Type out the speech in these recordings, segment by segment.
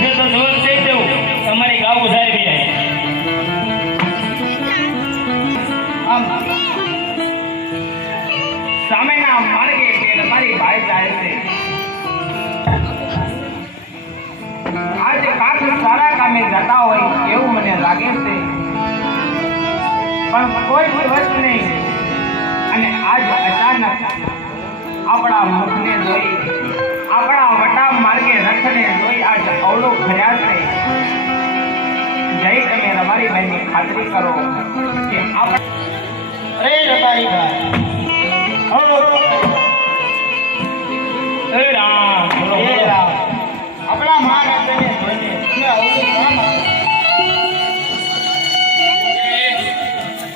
છે તો જવાબ દઈ દઉં તમારી ગાવું સારી બી આમ સામેના માર્ગે તમારી ભાઈ જાય છે આજે કાક સારા કામે જતા હોય એવું મને લાગે છે પણ કોઈ દિવસ નહીં અને આજ અચાનક આપણા મુખને જોઈ આપણા વટા માર્ગે રથને જોઈ આજ અવળો ફર્યા છે જય તમે રબારી ભાઈની ખાતરી કરો કે અરે રબારી ભાઈ એ રામ બોલો એ રામ આપણા મહારાજાને જોઈને તમે અવળું કામ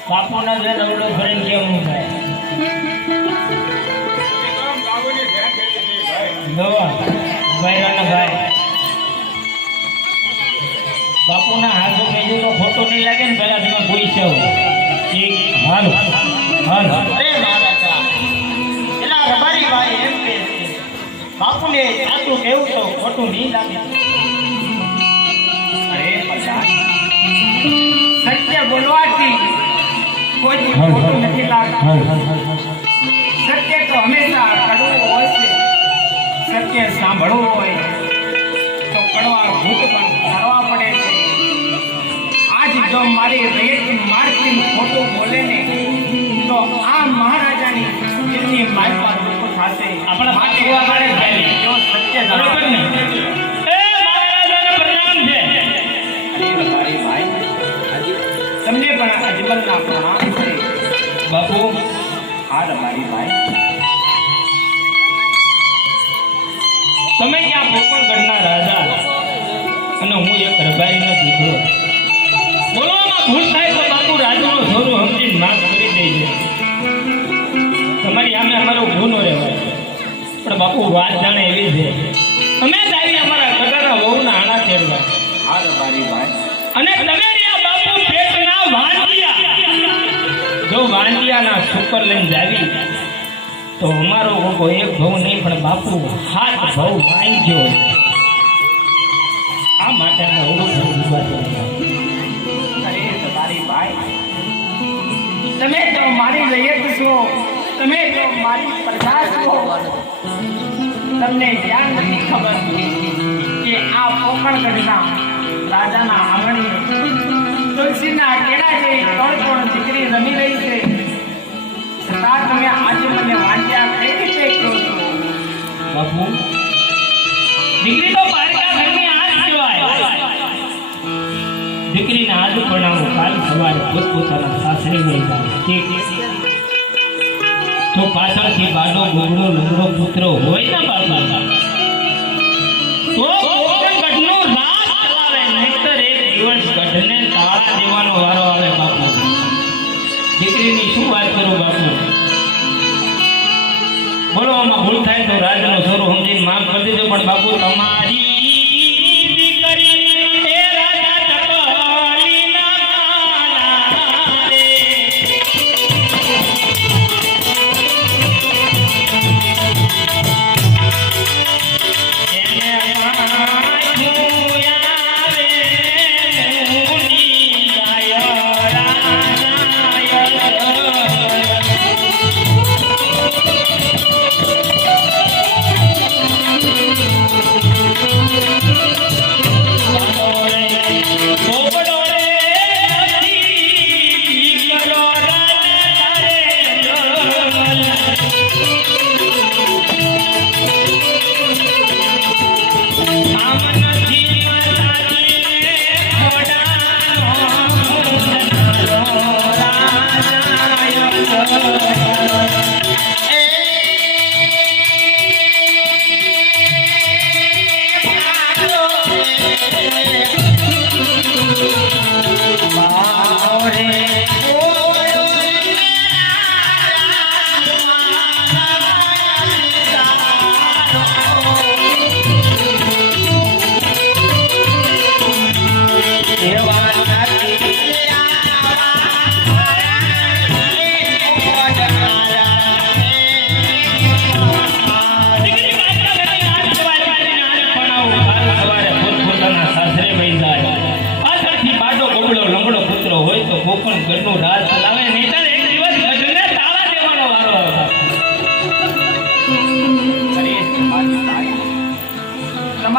બાપુના જે દવડો ફરીને કેવું થાય ભાઈ બાપુના હાથો કીધું તો ખોટો નહીં લાગે ને પેલા તમે કોઈ છે હાલ હાલ અરે મહારાજા એના રબારી ભાઈ એમ કહે છે બાપુને સાચું કેવું તો ખોટું નહીં લાગે અરે પછા સત્ય બોલવાથી કોઈ ખોટું નથી લાગતું સત્ય તો હંમેશા કડવું હોય છે સત્ય સાંભળવું હોય તો કડવા ઘૂંટ પણ કરવા પડે છે આજ જો મારી રૈયતની મારથી ખોટું બોલે ને તો આ મહારાજાની કેટલી માલપા દુઃખ થશે આપણા માટે અમારે ભાઈ જો સત્ય બરોબર ને જણાવે એ મહારાજાને પ્રણામ છે અરે મારી ભાઈ તમને પણ અજમલના પ્રણામ છે બાપુ હા મારી ભાઈ તમે ક્યાં પોકણગઢના રાજા અને હું એક રબારીનો દીકરો બોલવામાં ભૂલ થાય તો બાપુ રાજુનો છોરો સમજીને માફ કરી દેજો તમારી સામે અમારો ગુનો રહેવાય પણ બાપુ વાત જાણે એવી છે અમે જ આવી અમારા કટારા વહુના આણા ચેડવા હા મારી ભાઈ અને તમે રહ્યા બાપુ પેટના વાંઢિયા જો વાંઢિયાના સુકર લઈને જાવી તો અમારો ગોગો એક ભવ નહીં પણ બાપુ હાથ ભવ માંગ્યો આ માટે અરે તમારી ભાઈ તમે તો મારી રૈયત છો તમે તો મારી પ્રજા છો તમને ધ્યાન નથી ખબર કે આ પોકણગઢના રાજાના આંગણે તુલસીના કેળા જેવી ત્રણ દીકરી રમી રહી છે છતાં તમે આજે મને વાંચ્યા કઈ રીતે કહો છો બાપુ દીકરી તો પારકા ઘરની આજ કહેવાય દીકરીને આજ પરણાવો કાલ સવારે પોતપોતાના સાસરે લઈ જાય ઠીક તો પાછળથી બાડો ગોગડો લંગડો પુત્ર હોય ને બાપા તો પોકણગઢનો રાજ ચલાવે નહીંતર એક દિવસ ગઢને તાળા દેવાનો વારો આવે બાપુ દીકરીની શું વાત કરું બાપુ બોલો આમાં ભૂલ થાય તો રાજનો છોરો સમજીને માફ કરી દેજો પણ બાપુ તમારી દીકરી એ રાજા ચકલીના માના રે. એને આંખું આવે મુની ગાય રાજા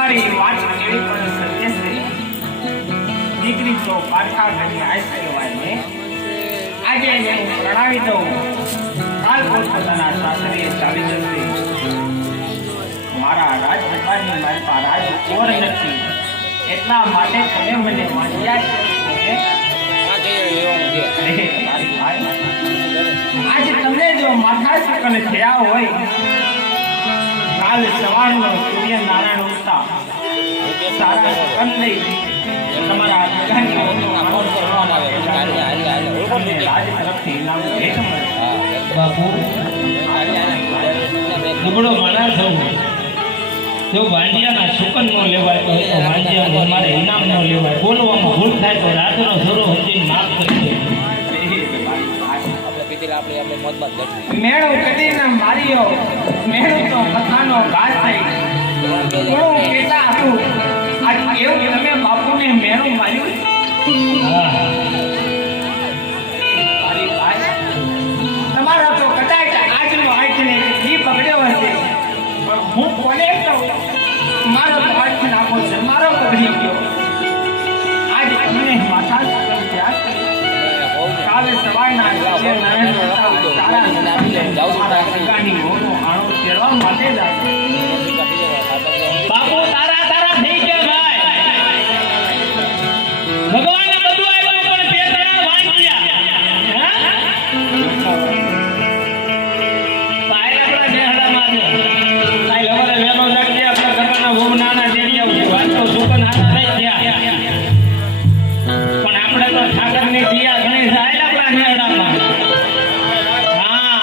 તમારી વાત કેવી પણ સત્ય છે. દીકરી તો પાછા ઘરની આશ કહેવાય ને. આજે એને હું પ્રણાવી દઉં, કાલ પોતાના સાસરીએ ચાલી જશે. મારા રાજપુતાની મારી પાસે રાજ ઓર નથી, એટલા માટે તમે મને વાંચ્યા છો ને. અરે મારી ભાઈ, આજે તમને જો માથા સુકન થયા હોય, કાલ સવારનો સૂર્યનારાયણ ઉગતા સારા સુકન લઈ તમારા લગ્નની આનંદ કરવામાં તમને રાજ તરફથી ઇનામ ભેટ મળશે. બાપુ દુબળો માણસ હોઉં જો વાંડિયાના સુકન નો લેવાય તો વાંડિયાનું અમારે ઇનામ ન લેવાય. બોલવામાં ભૂલ થાય તો રાતનો સૂરો સમજીને માફ કરી દે. મેળું કટીને માર્યો, મેળું તો કથાનો ઘાસ થઈ. હું કહેતા હતું, આજ એવું તમે બાપુને મેળું માર્યું? હા મારી ભાઈ, તમારો તો કદાચ આજનો આજને ઘી બગડ્યો હશે, પણ હું કોને કહું? મારો તો હાથ નાખો છે, મારો બગડી ગયો. આજ તમને માથા સુકન થયા છે. કાલે સવારના સગાની મોનો આણો ફેરવા માટે જાય. બાપુ તારા તારા થઈ ગયા ભાઈ. ભગવાને બધું આવ્યું પણ પેટના વાંચ્યા. હા? ભાઈ આપણા દેહડામાં છે. કાઈ હવારે વહેલો જાગજે, આપણા ઘરના બહુ નાના દેરી આવશે. વાંચો સુકન હાથ થઈ ગયા. પણ આપણે તો ઠાકરની દિયા ઘણી જાય આપણા દેહડામાં. હા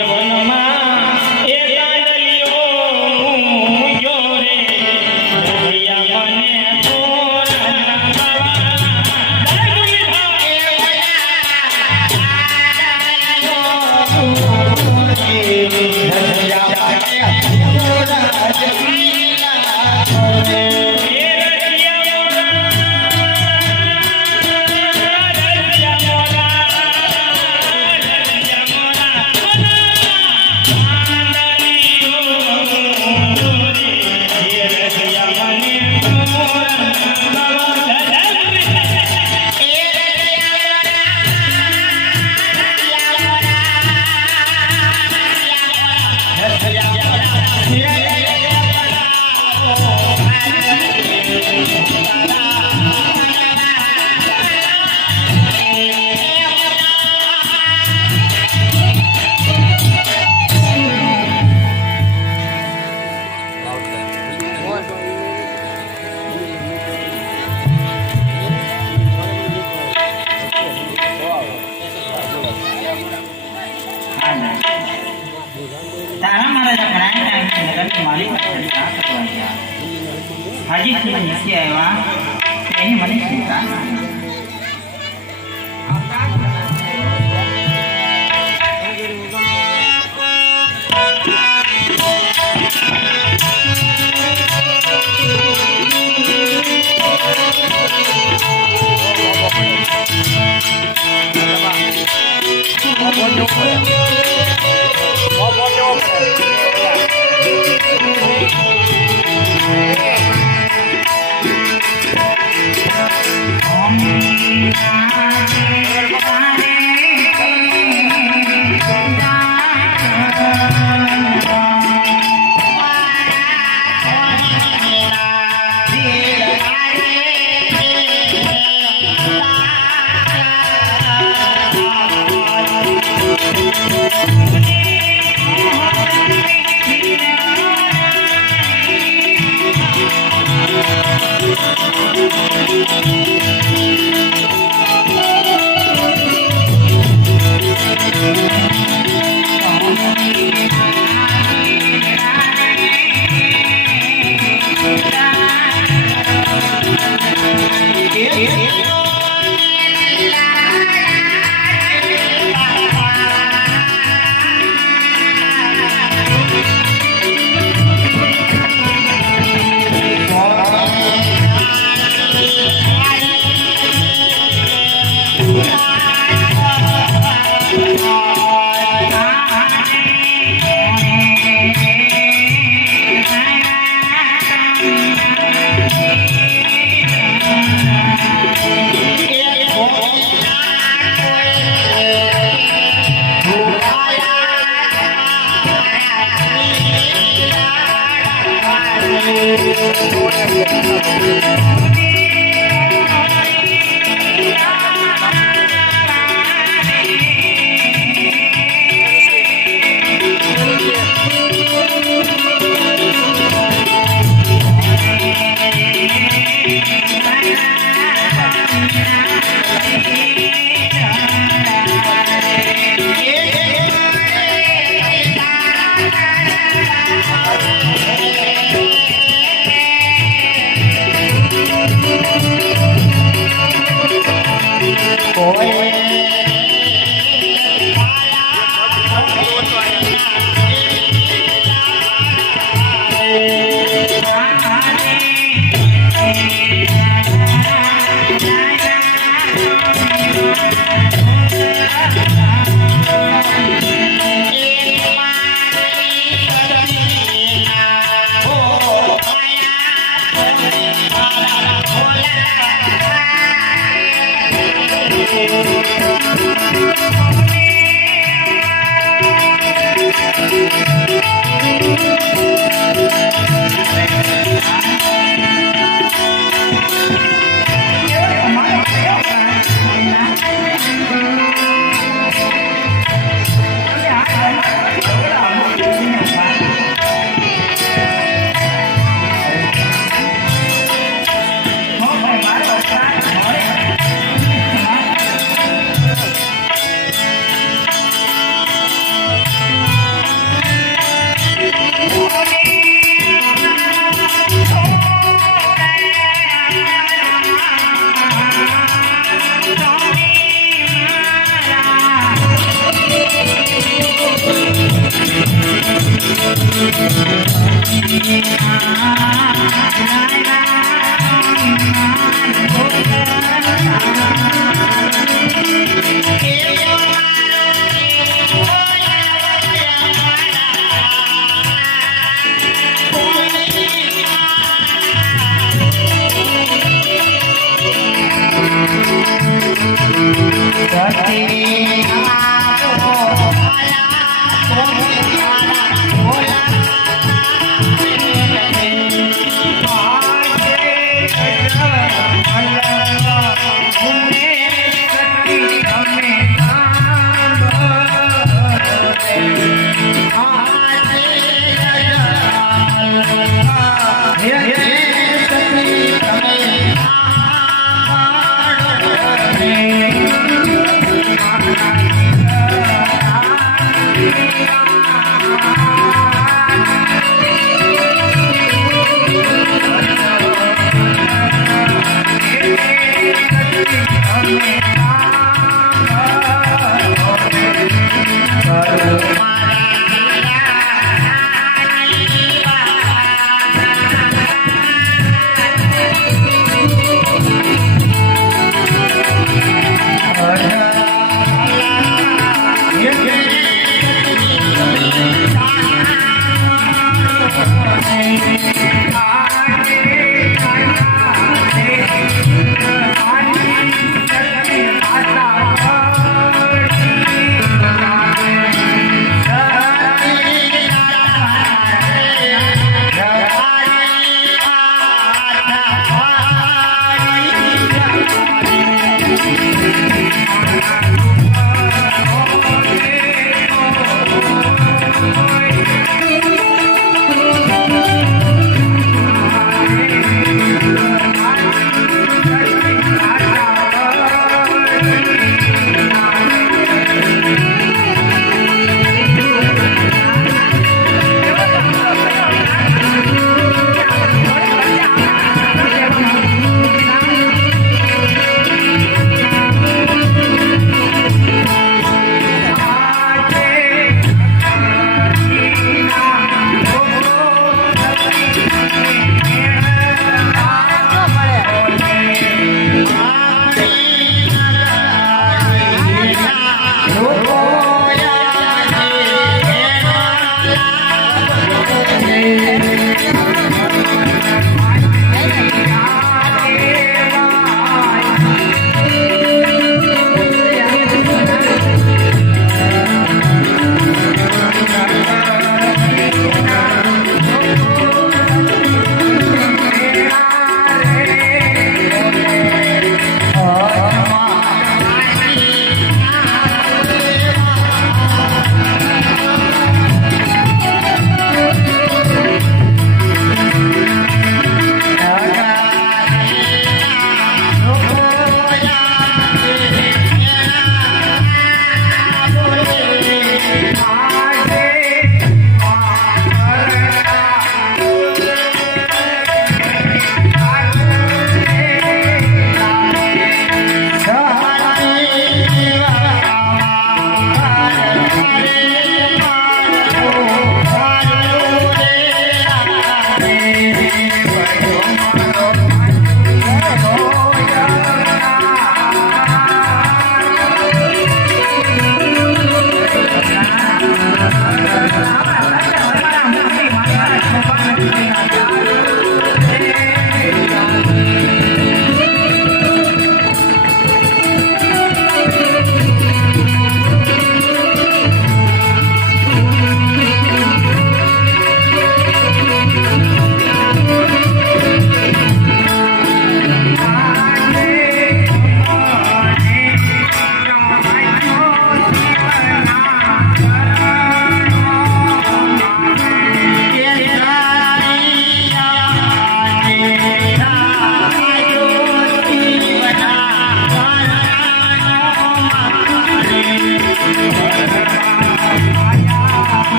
એ વનમાં એ કાંડલિયો મૂક્યો રે, દરિયા મને તારા મારા ઘણા ટાઈમ મારી વાત હાજી થી નીચે આવ્યા એની મને ચિંતા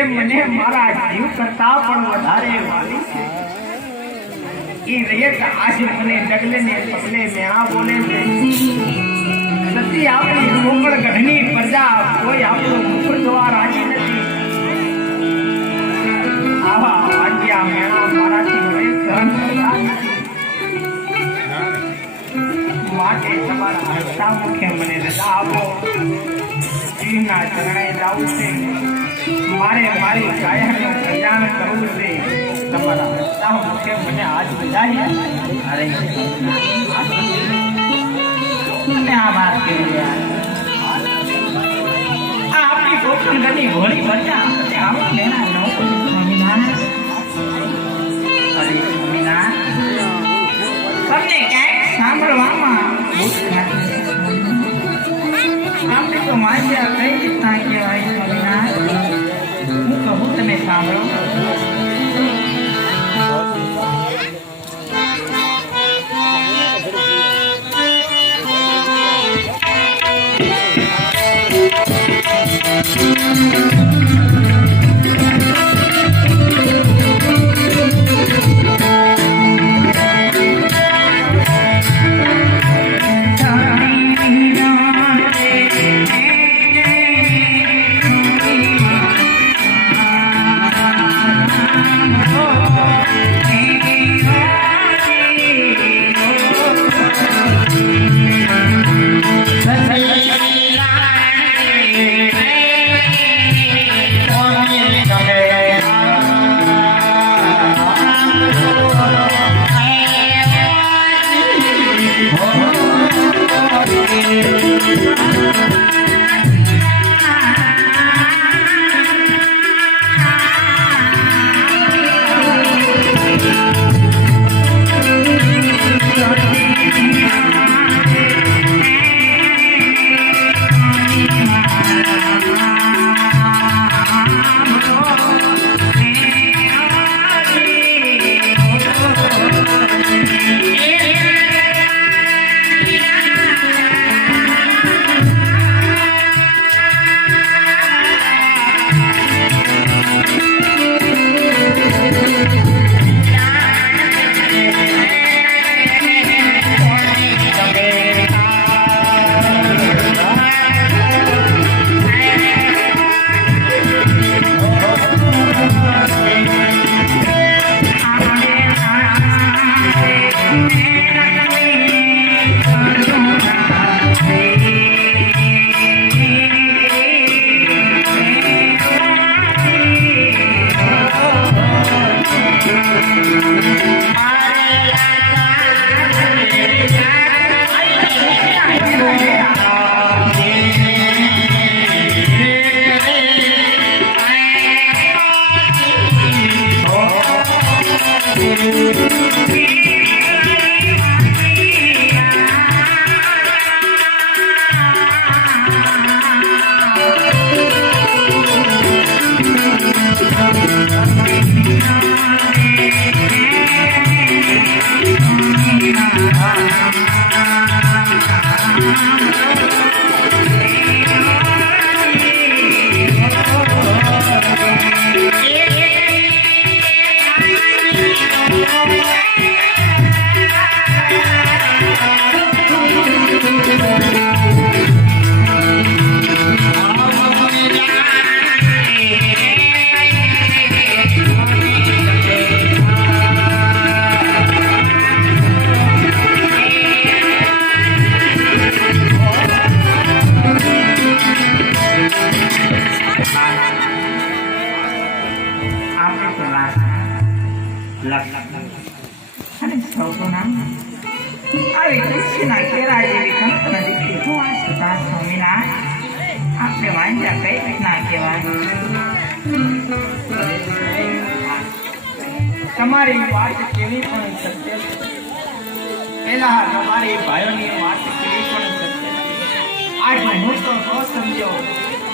જે મને મારા જીવ કરતા પણ વધારે વાલી છે ઈ રેત આશિકને ડગલે ને પગલે મેણા બોલે છે સતી આપણી કોકળ ગઢની પ્રજા કોઈ આપણું મુખ જોવા રાજી નથી આવા ભાગ્યા મેણા મારાથી હવે સહન થતા નથી માટે તમારા હસતા મુખે મને રજા આપો જીવના ચરણે જાવું છે મારે મારી કાયાનું કલ્યાણ કરવું છે તમારા હસતા મુખે મને આજ બધાય અરે તમે આ વાત કરી રહ્યા આ આપણી ગોકળ ગઢની ઘોડી પ્રજા આવા મેણા ન સ્વામિનારાયણ અરે સ્વામિનારાયણ તમને ક્યાંક સાંભળવામાં આપણે તો વાંચ્યા કઈ રીતના કહેવાય સ્વામિનારાયણ હું કહું તમે સાંભળો અને સૌના આવી કૃષ્ણના કેરા જેવી કંકણ દીકરી હું આ સુધા સ્વામીના આપણે વાંચ્યા કઈ રીતના કહેવાય તમારી વાત કેવી પણ સત્ય છે પેલા તમારી ભાઈઓની વાત કેવી પણ સત્ય છે આજ હું તો ન સમજ્યો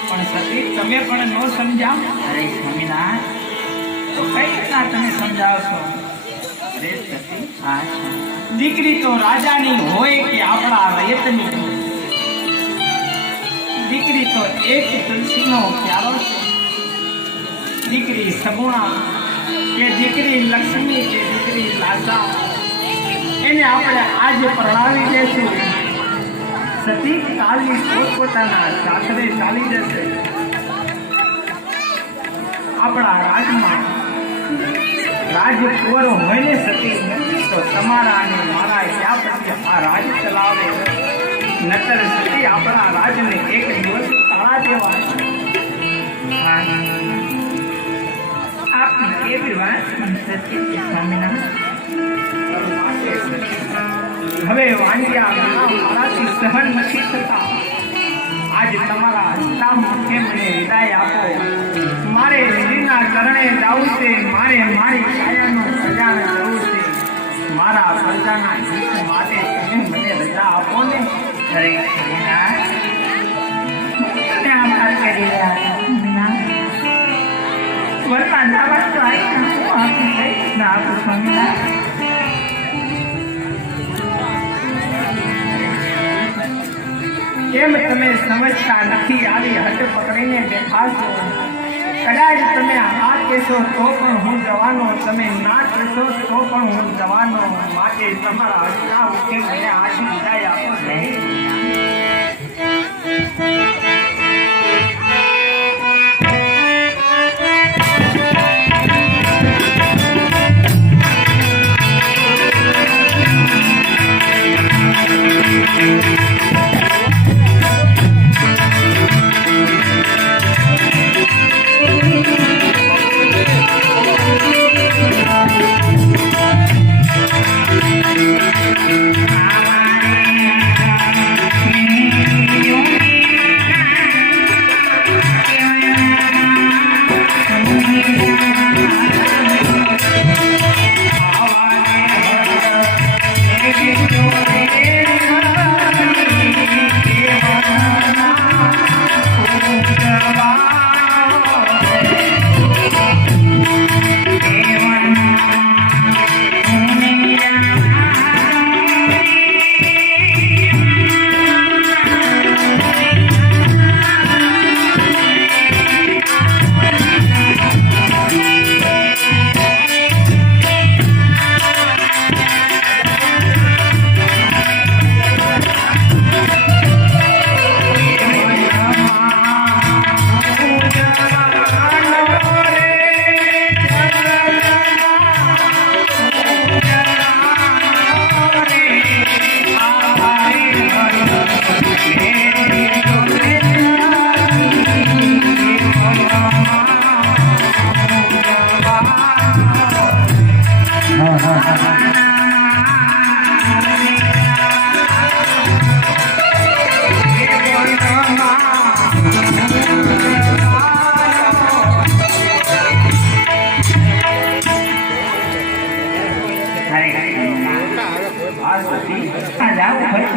પણ સતી તમે પણ ન સમજાવ અરે સ્વામિનારાયણ તો કઈ રીતના તમે સમજાવશો અરે સતી દીકરી તો રાજાની હોય કે આપણા રયતની દીકરી તો એક તુલસીનો પ્યારો છે દીકરી સગુણા કે દીકરી લક્ષ્મી કે દીકરી લાસા એને આપણે આજે પરણાવી દેશું. સતી કાલી પોતપોતાના સાસરે ચાલી જશે. આપણા રાજમાં રાજકુંવરો હોય ને સતી તો તમારા અને મારા યા પછી આ રાજ ચલાવે. નતર સતી આપણા રાજને એક દિવસ તળા દેવા. આપની કેવી વાત સતી સ્વામિનારાયણ. હવે વાણિયા મારાથી સહન નથી થતા. આજે તમારા હસ્તા મુખે મને વિદાય આપો. મારે વિધિના ચરણે જાવું છે. મારે મારી કાયાનો પ્રજાને કરવું છે. મારા પ્રજાના હિત માટે તમે મને રજા આપો ને. અરે તમે આભાર કરી રહ્યા હતા. વરસાદ આવા તો આવી હું આપી કહીશ ને આપું સ્વામિનારાયણ. કેમ તમે સમજતા નથી? આવી હટ પકડીને બેઠા છો. કદાચ તમે હા કહેશો તો પણ હું જવાનો, તમે ના કહેશો તો પણ હું જવાનો. માટે તમારા હસ્તા ઉઠે મને આજે વિદાય આપો ને.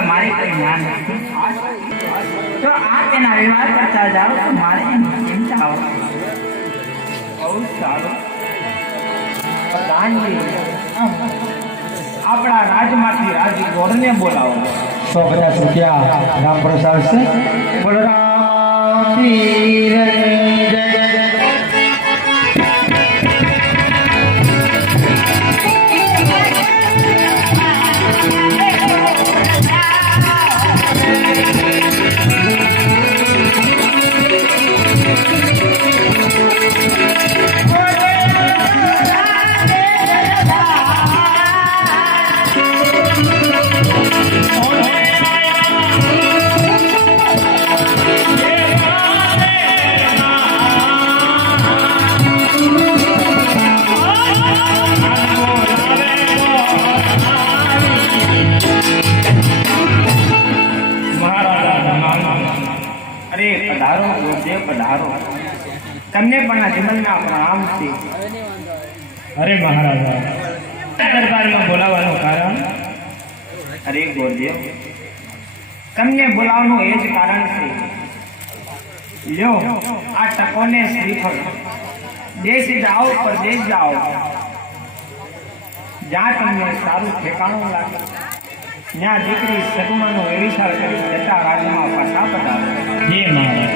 મારી કોઈ જ્ઞાન નથી. તો આ તેના વિવાહ કરતા જાઓ તો મારે એની ચિંતા હોય. બહુ સારું. પ્રધાનજી, આપણા રાજમાંથી રાજગોરને બોલાવો. 150 રૂપિયા રામ પ્રસાદ છે. બલરામ પીરની જય. પધારો ગુરુદેવ, પધારો. તમને પણ આ જીવનના પ્રણામ છે. અરે મહારાજા, દરબારમાં બોલાવવાનું કારણ? અરે ગુરુદેવ, તમને બોલાવવાનું એ જ કારણ છે. લ્યો આ ટકોને શ્રીફળ. દેશ જાઓ, પરદેશ જાઓ, જ્યાં તમને સારું ઠેકાણું લાગે ત્યાં દીકરી સગુણાનો વ્યવસાય કરી જતા રાજમાં પાછા પધારો. જય મહારાજ.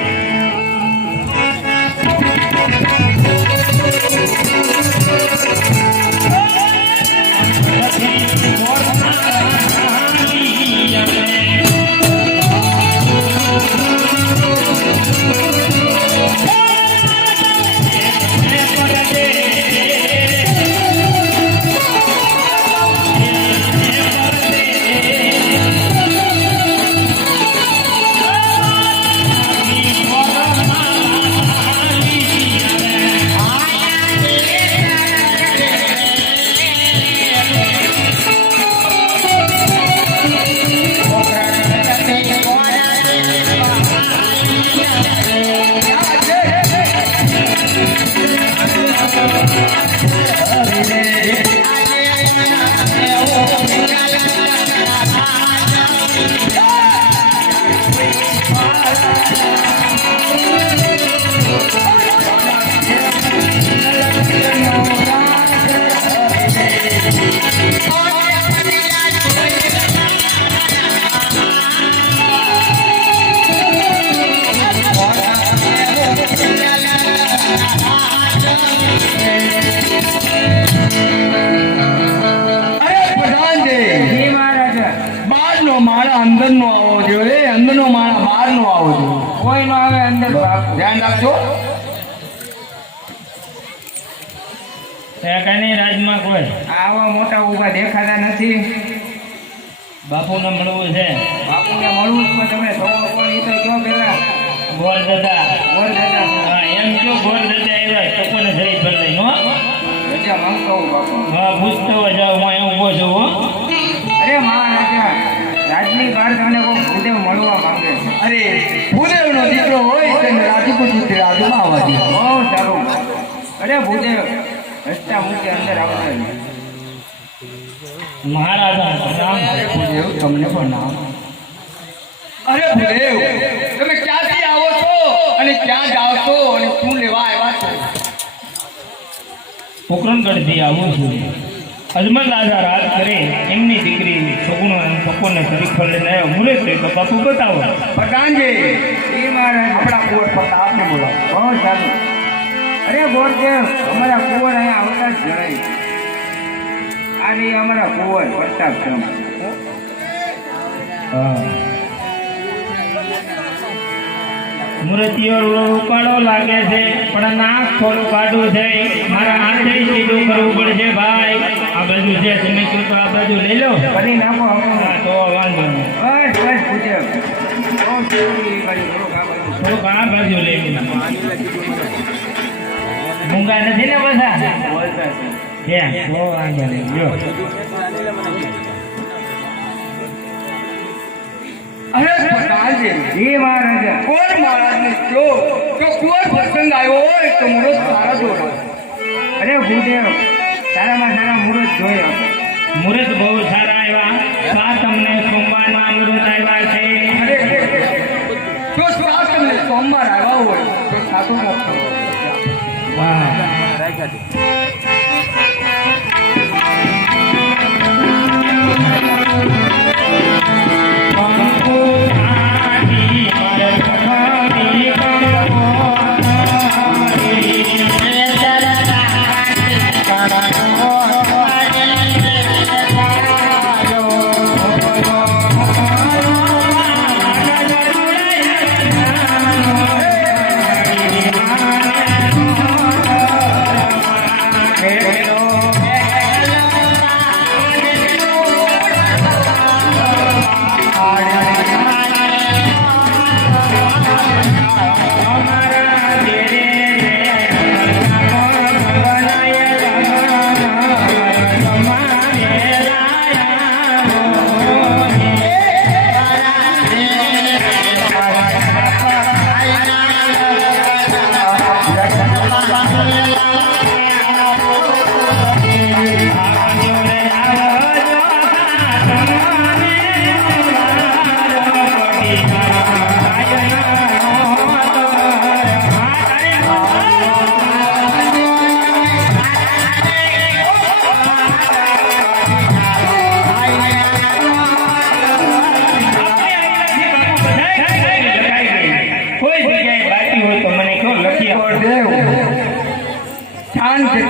અંદરનો આવવો જોઈએ, અંદરનો માણસ બહારનો આવવો જોઈએ. કોઈ નો આવે અંદર બાપુ. ધ્યાન રાખજો. કઈ રાજમાં કોઈ આવા મોટા ઊભા દેખાતા નથી. બાપુને મળવું છે. બાપુને મળવું છે. તમે થોડો કોણ ઈ તો કયો પેલા ગોર દાદા. બોલ દાદા. હા એમ કયો ગોર દાદા આવ્યા ટકોને જઈ ફરી નો રજા માંગતો હું બાપુ. હા પૂછતો જાવ હું એવું ઉભો છું હો. અરે મહારાજા રાજની કાર તને કોઈ ભૂદેવ મળવા માંગે છે. અરે ભૂદેવનો દીકરો હોય તેને રાજપૂતથી રાજમાં આવવા દે. બહુ સારું. અરે ભૂદેવ રસ્તા મૂકી અંદર આવતા નહીં. મહારાજા નામ ભૂદેવ તમને પણ નામ. અરે ભૂદેવ તમે ક્યાંથી આવો છો અને ક્યાં જાઓ છો અને શું લેવા આવ્યા છો? પોકરણગઢથી આવું છું. અજમલ રાજા રાત કરે એમની દીકરી સગુણો અને પકોને શરીફળ લઈને આવ્યો. મુરે તો બાપુ બતાવો. પ્રધાનજી એ મહારાજ આપણા કોટ પ્રતાપને બોલાવો. બહુ સારું. અરે ગોરદેવ અમારા કુંવર અહીંયા આવતા જ જણાય. આ નહીં અમારા કુંવર પ્રતાપ છે. મૂર્તિઓ ઉકાળો લાગે છે પણ નાક થોડું કાઢું છે. મારા હાથે સીધું કરવું પડશે ભાઈ. આ બાજુ છે તમે કહો તો આ બાજુ લઈ લો. કરી નાખો હા હવે. તો વાંધો નહીં. બસ બસ ભૂદેવ. બહુ સારું. એ બાજુ થોડુંક આ બાજુ. થોડુંક આ બાજુ લઈ લો. મૂંગા નથી ને બધા બોલતા છે. છે તો વાંધો નહીં. જો અરે પ્રધાનજી એ મહારાજા કોણ મહારાજને જો કોઈ પ્રસંગ આવ્યો હોય તો મુહૂર્ત સારા જોડો. અરે ભૂદેવ સારામાં સારા મુહૂર્ત જોયો. મુહૂર્ત બહુ સારા આવ્યા. તમને સોમવારના અમૃત આવ્યા છે. અરે જો શ્વાસ તમને સોમવાર આવ્યા હોય તો સાચું રાખો. વાહ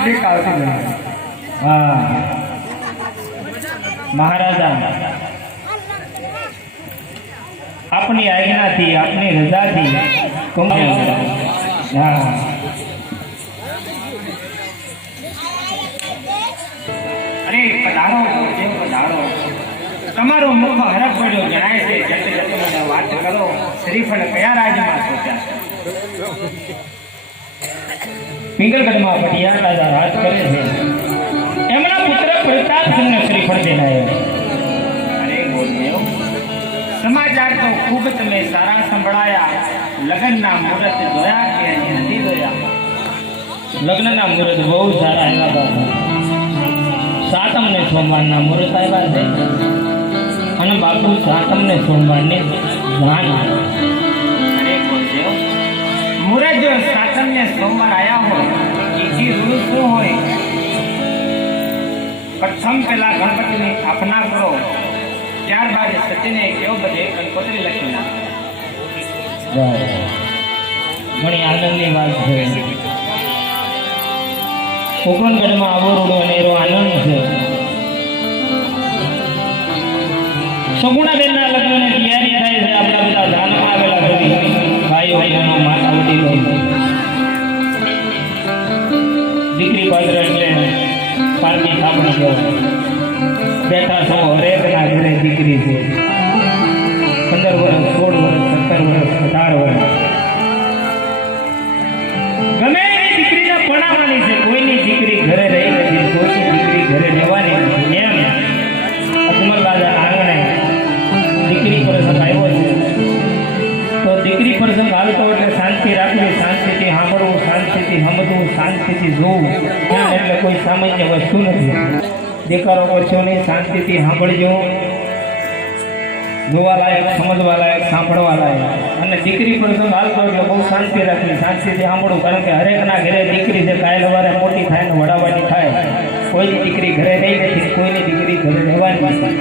દેખાવતી નથી. હા મહારાજા આપની આજ્ઞાથી આપની રજાથી હા અરે પધારો દેવ પધારો. તમારો મુખ હરખ પડ્યો જણાય છે. જતે જતે મને વાત કરો. શ્રીફળ કયા રાજ્યમાં સોચ્યા? પિંગલગઢમાં પટિયા રાજા રાજ કરે છે. એમના પુત્ર પ્રતાપસિંહને શ્રીફળ દેનાયા. અરે ગોરદેવ, સમાચાર તો ખૂબ તમે સારા સંભળાયા. લગ્નના મુહૂર્ત જોયા કે હજી નથી જોયા? લગ્નના મુહૂર્ત બહુ સારા આવ્યા બાપુ. સાતમ ને સોમવારના મુહૂર્ત આવ્યા છે અને બાપુ સાતમ ને સોમવારની જાન આવે. અરે ગોરદેવ, મુહૂર્ત જો સાતમ ને સોમવાર આયા હોય એથી રૂલ શું હોય? પ્રથમ પેલા ગણપતિની સ્થાપના કરો, ત્યારબાદ સતીને કેવો બધે કંકોત્રી લખી નાખો. ઘણી આનંદની વાત છે. કોકણગઢમાં આવો રૂડો અનેરો આનંદ છે. સગુણાબેનના લગ્નની તૈયારી થાય છે. આપણા બધા ધાનમાં આવેલા બધી ભાઈઓ બહેનો માતા વડીલો દીકરી પાત્ર એટલે પારકી થાપણી કહેવાય. બેઠા છો હરેકના ઘરે દીકરી છે. 15 વર્ષ 16 વર્ષ 17 વર્ષ 18 વર્ષ ગમે એની દીકરીને પરણાવવાની છે. કોઈની દીકરી ઘરે રહી નથી, કોઈની દીકરી ઘરે રહેવાની નથી. એમ અજમલ રાજા આંગણે દીકરી પ્રસંગ આવ્યો છે તો દીકરી પ્રસંગ હાલતો એટલે શાંતિ રાખવી, શાંતિથી સાંભળવું, શાંતિથી સમજવું, શાંતિથી જોવું. એટલે કોઈ સામાન્ય વસ્તુ નથી. દેખાડો કરશો નહીં, શાંતિથી સાંભળજો. જોવા લાયક, સમજવા લાયક, સાંભળવા લાયક. અને દીકરી પ્રસંગ હાલતો એટલે બહુ શાંતિ રાખવી, શાંતિથી સાંભળવું. કારણ કે હરેકના ઘરે દીકરી છે. કાલે સવારે મોટી થાય ને વડાવવાની થાય. કોઈની દીકરી ઘરે રહી નથી, કોઈની દીકરી ઘરે રહેવાની નથી.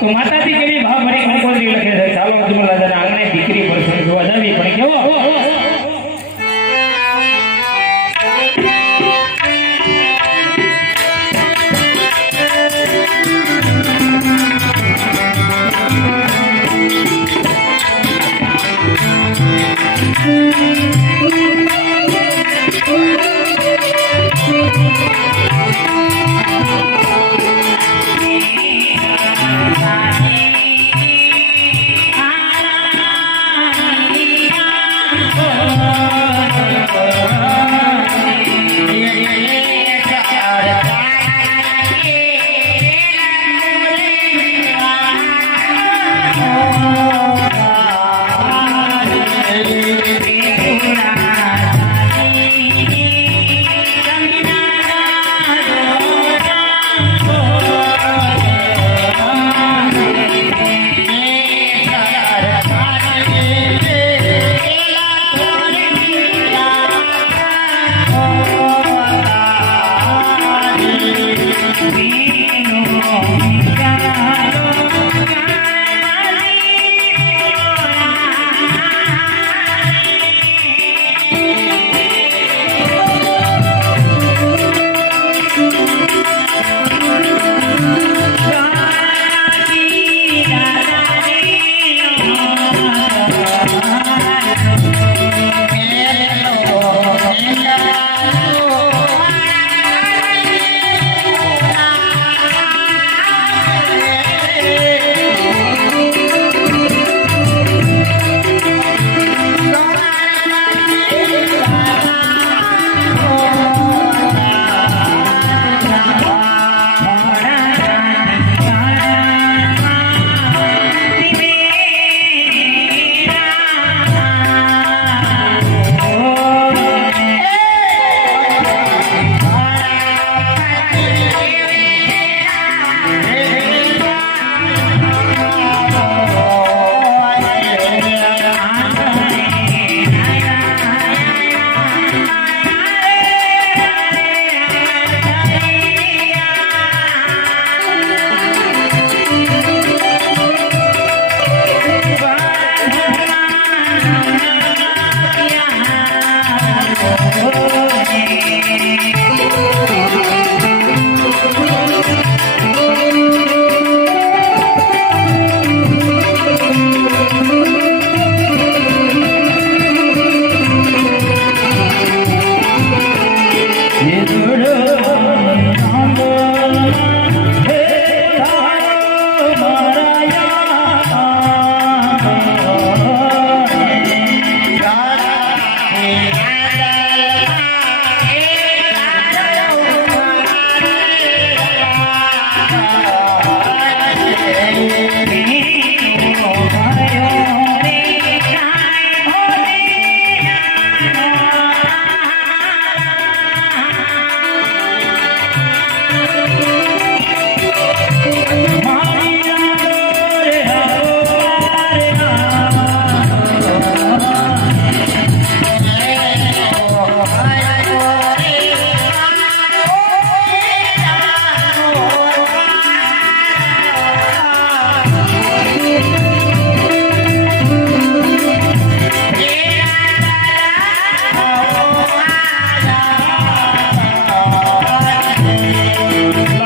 તો માતાજી કેવી ભાવ ભરી કંકોત્રી લખે છે. ચાલો અજમલ રાજાના આંગણે દીકરી પ્રસંગ જોવા જાવી. પણ કેવો